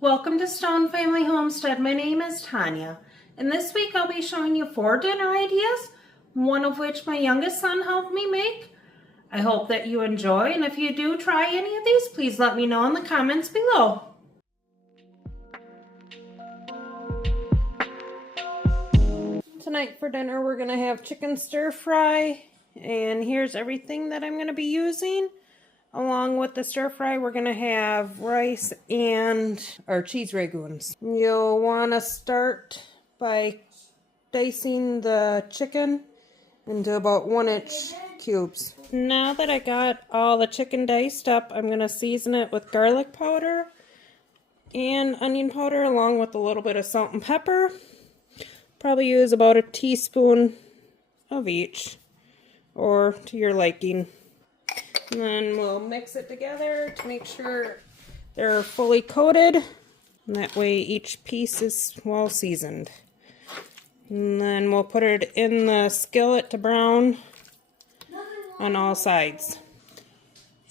Welcome to Stone Family Homestead. My name is Tanya, and this week I'll be showing you 4 dinner ideas, one of which my youngest son helped me make. I hope that you enjoy, and if you do try any of these, please let me know in the comments below. Tonight for dinner we're going to have chicken stir fry, and here's everything that I'm going to be using. Along with the stir fry, we're going to have rice and our cheese ragoons. You'll want to start by dicing the chicken into about 1-inch cubes. Now that I got all the chicken diced up, I'm going to season it with garlic powder and onion powder along with a little bit of salt and pepper. Probably use about a teaspoon of each, or to your liking. And then we'll mix it together to make sure they're fully coated. And that way each piece is well seasoned. And then we'll put it in the skillet to brown on all sides.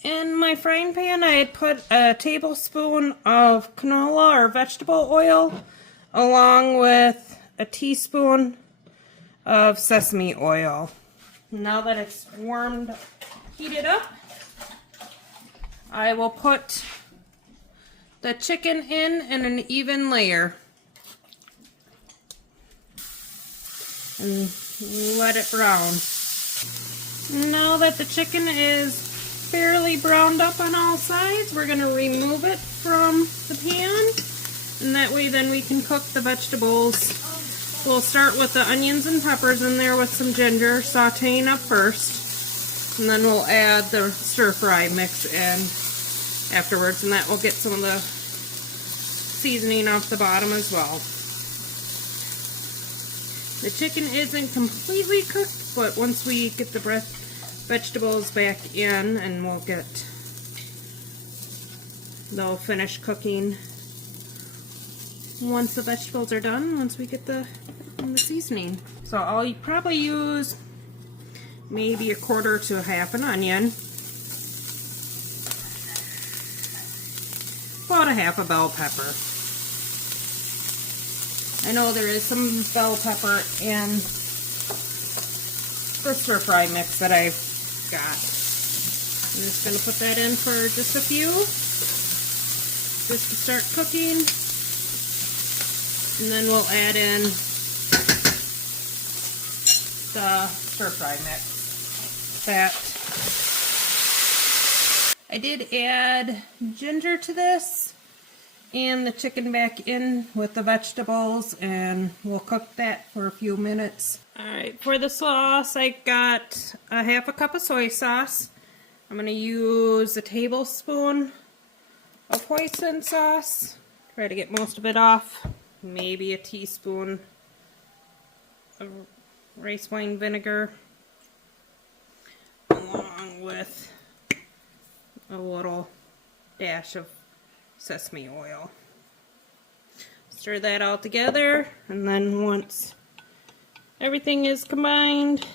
In my frying pan I had put a tablespoon of canola or vegetable oil along with a teaspoon of sesame oil. Now that it's heated up, I will put the chicken in an even layer and let it brown. Now that the chicken is fairly browned up on all sides, we're going to remove it from the pan, and that way then we can cook the vegetables. We'll start with the onions and peppers in there with some ginger, sauteing up first, and then we'll add the stir-fry mix in afterwards, and that will get some of the seasoning off the bottom as well. The chicken isn't completely cooked, but once we get the vegetables back in, and they'll finish cooking once the vegetables are done, once we get the seasoning. So I'll probably use maybe a quarter to a half an onion, about a half a bell pepper. I know there is some bell pepper in the stir fry mix that I've got. I'm just going to put that in for just a few, just to start cooking. And then we'll add in the stir fry mix. I did add ginger to this and the chicken back in with the vegetables, and we'll cook that for a few minutes. Alright, for the sauce I got a half a cup of soy sauce. I'm going to use a tablespoon of hoisin sauce. Try to get most of it off. Maybe a teaspoon of rice wine vinegar along with a little dash of sesame oil. Stir that all together, and then once everything is combined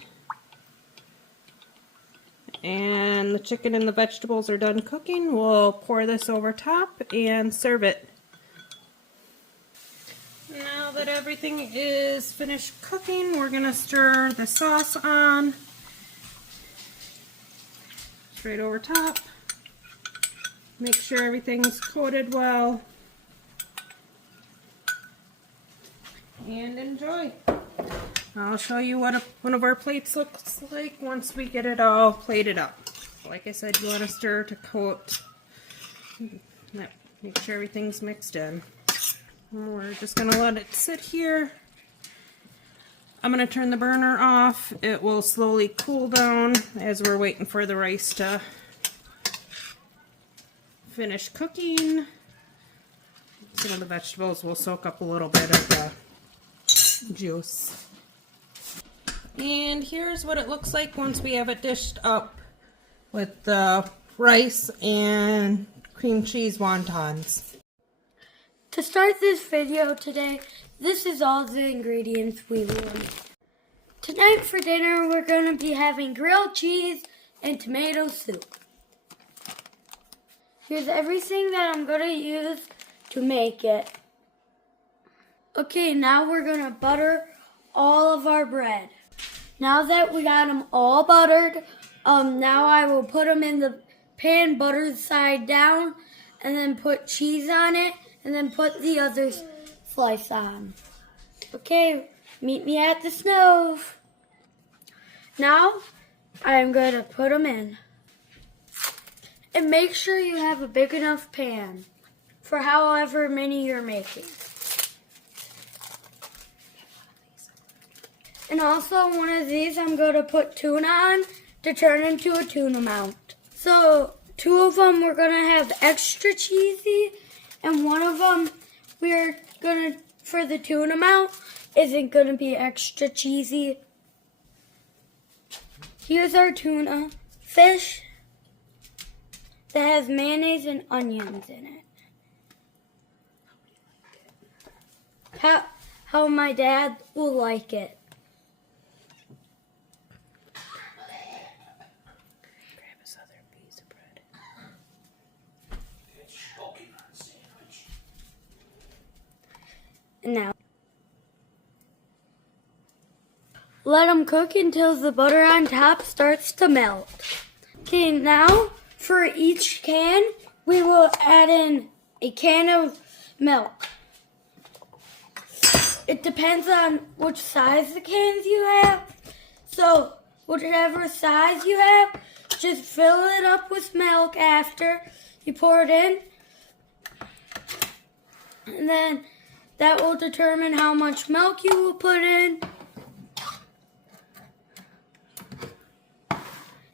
and the chicken and the vegetables are done cooking, we'll pour this over top and serve it. Now that everything is finished cooking, we're going to stir the sauce on straight over top. Make sure everything's coated well. And enjoy. I'll show you what one of our plates looks like once we get it all plated up. Like I said, you want to stir to coat. Make sure everything's mixed in. We're just going to let it sit here. I'm going to turn the burner off. It will slowly cool down as we're waiting for the rice to finish cooking. Some of the vegetables will soak up a little bit of the juice. And here's what it looks like once we have it dished up with the rice and cream cheese wontons. To start this video today, this is all the ingredients we need. Tonight for dinner, we're going to be having grilled cheese and tomato soup. Here's everything that I'm going to use to make it. Okay, now we're gonna butter all of our bread. Now that we got them all buttered, now I will put them in the pan buttered side down and then put cheese on it and then put the other slice on. Okay, meet me at the stove. Now I'm going to put them in. And make sure you have a big enough pan for however many you're making. And also one of these I'm going to put tuna on to turn into a tuna mount. So 2 of them we're going to have extra cheesy, and one of them we're going to, for the tuna mount, isn't going to be extra cheesy. Here's our tuna fish that has mayonnaise and onions in it. How my dad will like it. Grab his other piece of bread. And now, let them cook until the butter on top starts to melt. Okay, now for each can, we will add in a can of milk. It depends on which size the cans you have. So, whichever size you have, just fill it up with milk after you pour it in. And then that will determine how much milk you will put in.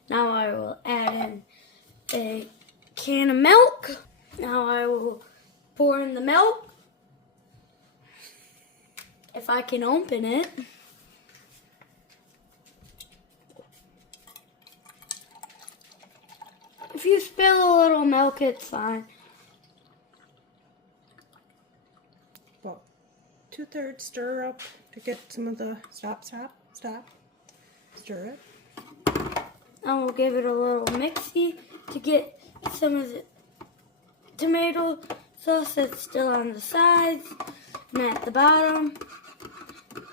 Now I will add in a can of milk. Now I will pour in the milk. If I can open it. If you spill a little milk, it's fine. About 2/3 stir up to get some of the stop. Stir it. I will give it a little mixy to get some of the tomato sauce that's still on the sides and at the bottom.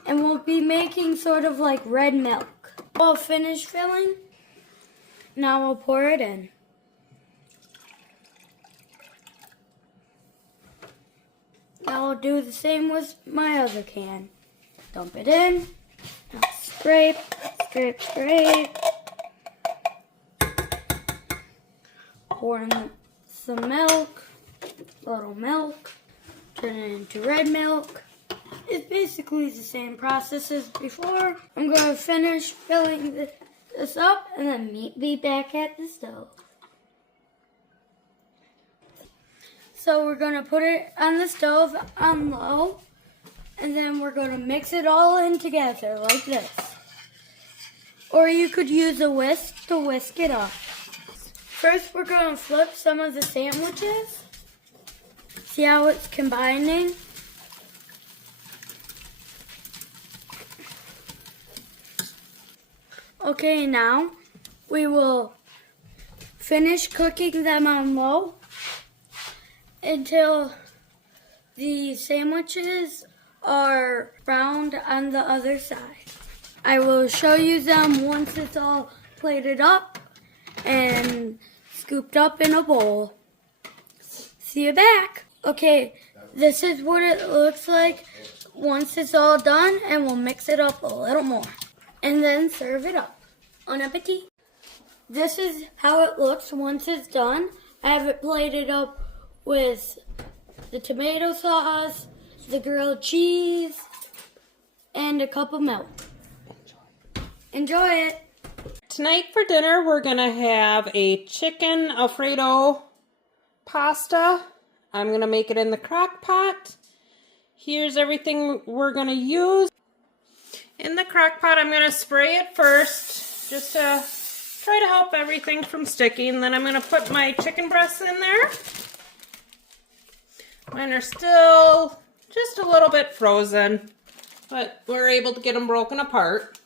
And we'll be making sort of like red milk. We'll finish filling. Now we'll pour it in. Now I'll do the same with my other can. Dump it in. Now scrape, scrape, scrape. Pour in some milk, a little milk, turn it into red milk. It's basically the same process as before. I'm going to finish filling this up and then meet me back at the stove. So we're going to put it on the stove on low, and then we're going to mix it all in together like this. Or you could use a whisk to whisk it up. First we're going to flip some of the sandwiches. See how it's combining? Okay, now we will finish cooking them on low until the sandwiches are browned on the other side. I will show you them once it's all plated up and scooped up in a bowl. See you back. Okay, this is what it looks like once it's all done, and we'll mix it up a little more. And then serve it up. Bon appetit. This is how it looks once it's done. I have it plated up with the tomato sauce, the grilled cheese, and a cup of milk. Enjoy it. Tonight for dinner, we're going to have a chicken Alfredo pasta. I'm going to make it in the crock pot. Here's everything we're going to use. In the crock pot, I'm going to spray it first, just to try to help everything from sticking. Then I'm going to put my chicken breasts in there. Mine are still just a little bit frozen, but we're able to get them broken apart.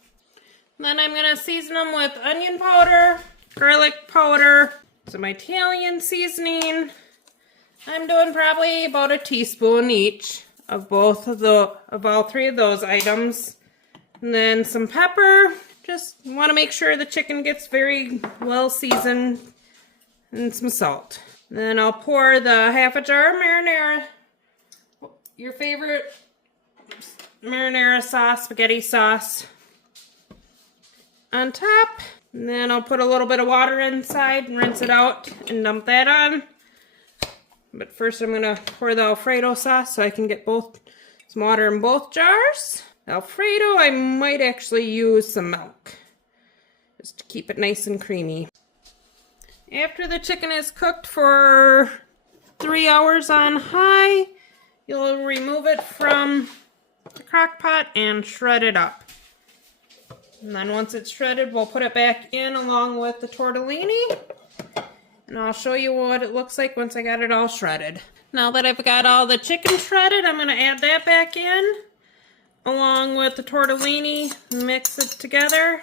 Then I'm going to season them with onion powder, garlic powder, some Italian seasoning, I'm doing probably about a teaspoon each of all three of those items. And then some pepper. Just want to make sure the chicken gets very well seasoned. And some salt. Then I'll pour the half a jar of marinara. Your favorite marinara sauce, spaghetti sauce, on top. And then I'll put a little bit of water inside and rinse it out and dump that on. But first I'm going to pour the Alfredo sauce so I can get some water in both jars. Alfredo, I might actually use some milk just to keep it nice and creamy. After the chicken is cooked for 3 hours on high, you'll remove it from the crock pot and shred it up. And then once it's shredded, we'll put it back in along with the tortellini. And I'll show you what it looks like once I got it all shredded. Now that I've got all the chicken shredded, I'm going to add that back in along with the tortellini, mix it together,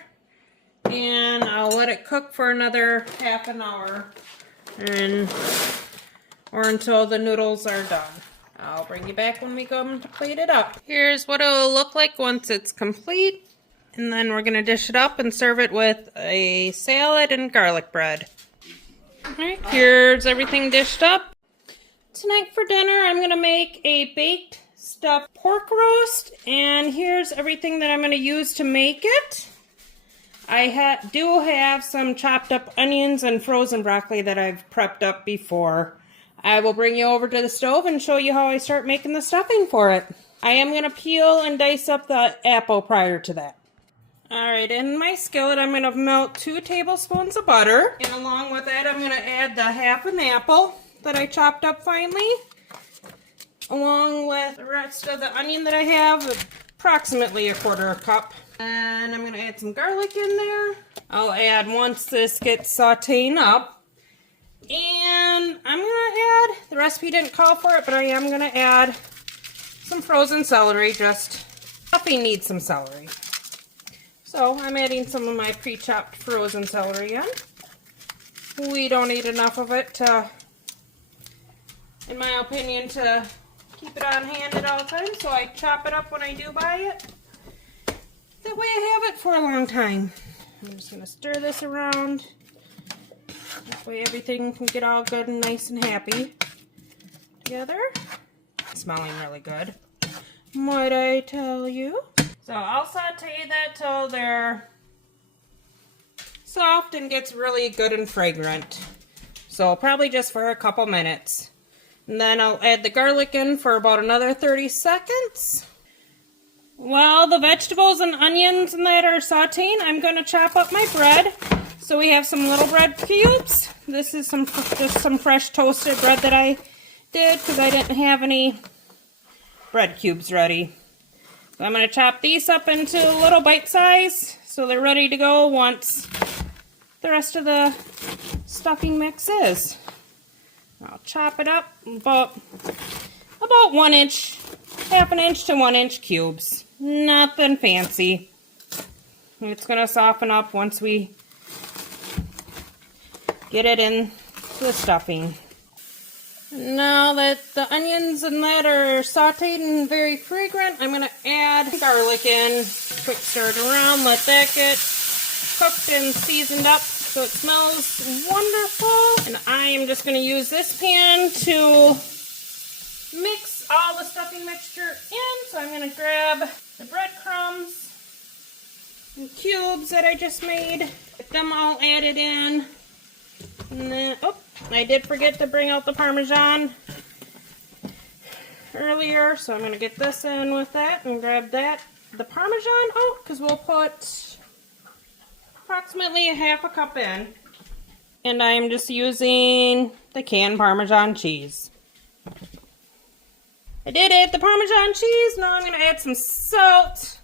and I'll let it cook for another half an hour or until the noodles are done. I'll bring you back when we come to plate it up. Here's what it'll look like once it's complete. And then we're going to dish it up and serve it with a salad and garlic bread. Alright, here's everything dished up. Tonight for dinner, I'm going to make a baked stuffed pork roast. And here's everything that I'm going to use to make it. I do have some chopped up onions and frozen broccoli that I've prepped up before. I will bring you over to the stove and show you how I start making the stuffing for it. I am going to peel and dice up the apple prior to that. Alright, in my skillet I'm going to melt 2 tablespoons of butter. And along with that I'm going to add the half an apple that I chopped up finely. Along with the rest of the onion that I have, approximately a 1/4 cup. And I'm going to add some garlic in there. I'll add once this gets sauteing up. And I'm going to add, the recipe didn't call for it, but I am going to add some frozen celery. Stuffing needs some celery. So I'm adding some of my pre-chopped frozen celery in. We don't need enough of it to, in my opinion, to keep it on hand at all times. So I chop it up when I do buy it. That way I have it for a long time. I'm just going to stir this around. That way everything can get all good and nice and happy together. It's smelling really good. Might I tell you? So I'll saute that till they're soft and gets really good and fragrant. So probably just for a couple minutes. And then I'll add the garlic in for about another 30 seconds. While the vegetables and onions and that are sauteing, I'm going to chop up my bread. So we have some little bread cubes. This is just some fresh toasted bread that I did because I didn't have any bread cubes ready. So I'm going to chop these up into little bite size so they're ready to go once the rest of the stuffing mix is. I'll chop it up about 1 inch, half an inch to 1 inch cubes. Nothing fancy. It's going to soften up once we get it into the stuffing. Now that the onions and that are sauteed and very fragrant, I'm going to add garlic in. Quick stir it around, let that get cooked and seasoned up so it smells wonderful. And I am just going to use this pan to mix all the stuffing mixture in. So I'm going to grab the breadcrumbs and cubes that I just made, get them all added in. And then, oh, I did forget to bring out the Parmesan earlier, so I'm going to get this in with that and grab that. The Parmesan out, because we'll put approximately a half a cup in. And I'm just using the canned Parmesan cheese. I did add the Parmesan cheese. Now I'm going to add some salt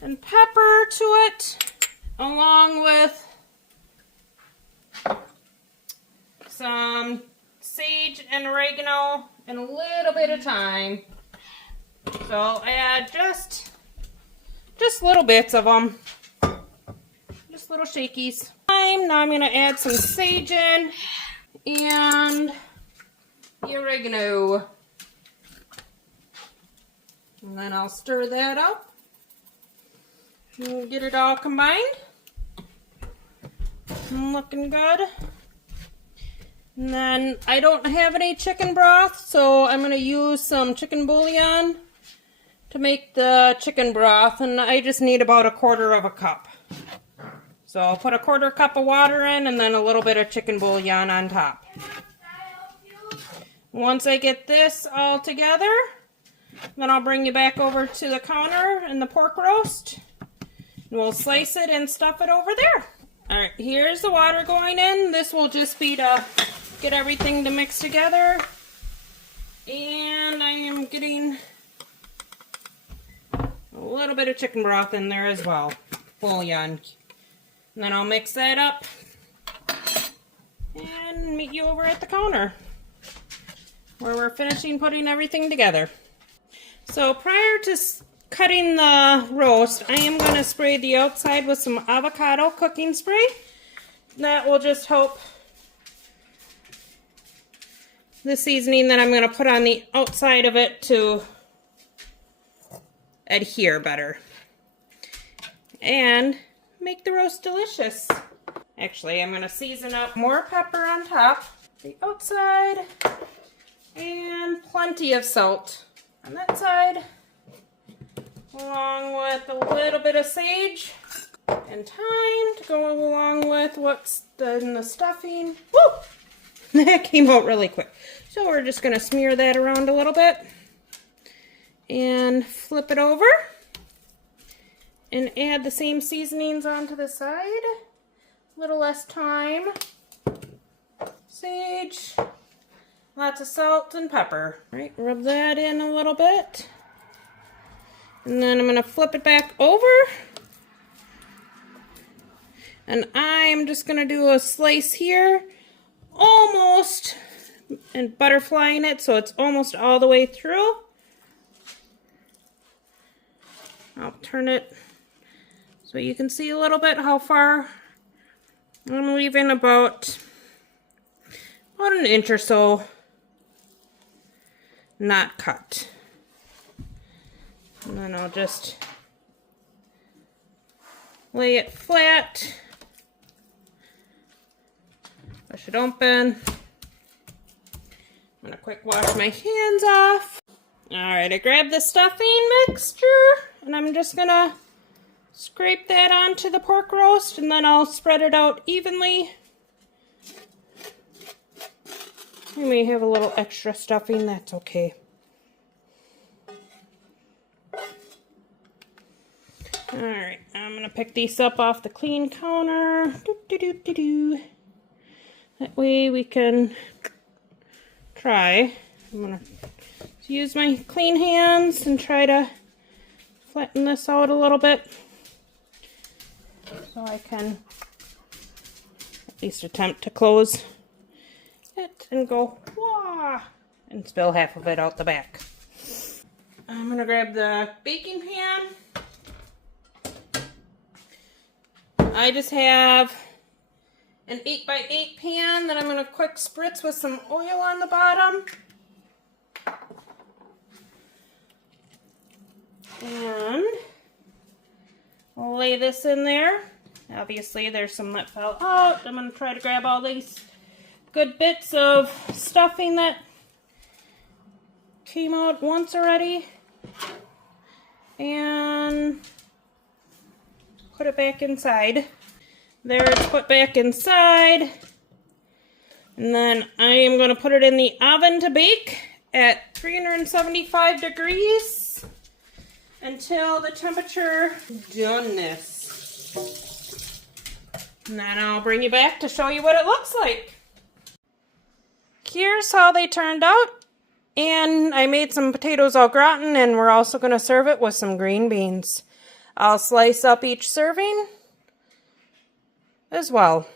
and pepper to it, along with some sage and oregano and a little bit of thyme. So I'll add just little bits of them. Just little shakies. Now I'm going to add some sage in and the oregano. And then I'll stir that up and get it all combined. Looking good. And then I don't have any chicken broth, so I'm going to use some chicken bouillon to make the chicken broth, and I just need about 1/4 cup. So I'll put 1/4 cup of water in and then a little bit of chicken bouillon on top. Once I get this all together, then I'll bring you back over to the counter and the pork roast. And we'll slice it and stuff it over there. Alright, here's the water going in. This will just be to get everything to mix together. And I am getting a little bit of chicken broth in there as well. Bouillon. And then I'll mix that up and meet you over at the counter where we're finishing putting everything together. So prior to cutting the roast, I am going to spray the outside with some avocado cooking spray. That will just help the seasoning that I'm going to put on the outside of it to adhere better and make the roast delicious. Actually, I'm going to season up more pepper on top, the outside, and plenty of salt on that side, along with a little bit of sage and thyme to go along with what's in the stuffing. Woo! That came out really quick. So we're just going to smear that around a little bit and flip it over and add the same seasonings onto the side. A little less thyme, sage, lots of salt and pepper. All right, rub that in a little bit. And then I'm going to flip it back over. And I'm just going to do a slice here, almost, and butterflying it so it's almost all the way through. I'll turn it so you can see a little bit how far. I'm leaving about 1 inch or so not cut. And then I'll just lay it flat, push it open. I'm gonna quick wash my hands off. Alright, I grabbed the stuffing mixture and I'm just gonna scrape that onto the pork roast and then I'll spread it out evenly. You may have a little extra stuffing, that's okay. Alright, I'm going to pick these up off the clean counter. That way we can try. I'm going to use my clean hands and try to flatten this out a little bit so I can at least attempt to close it and go wah and spill half of it out the back. I'm going to grab the baking pan. I just have an 8x8 pan that I'm going to quick spritz with some oil on the bottom. And I'll lay this in there. Obviously there's some that fell out. I'm going to try to grab all these good bits of stuffing that came out once already and put it back inside. There, it's put back inside. And then I am going to put it in the oven to bake at 375 degrees until the temperature doneness. And then I'll bring you back to show you what it looks like. Here's how they turned out. And I made some potatoes au gratin, and we're also going to serve it with some green beans. I'll slice up each serving as well.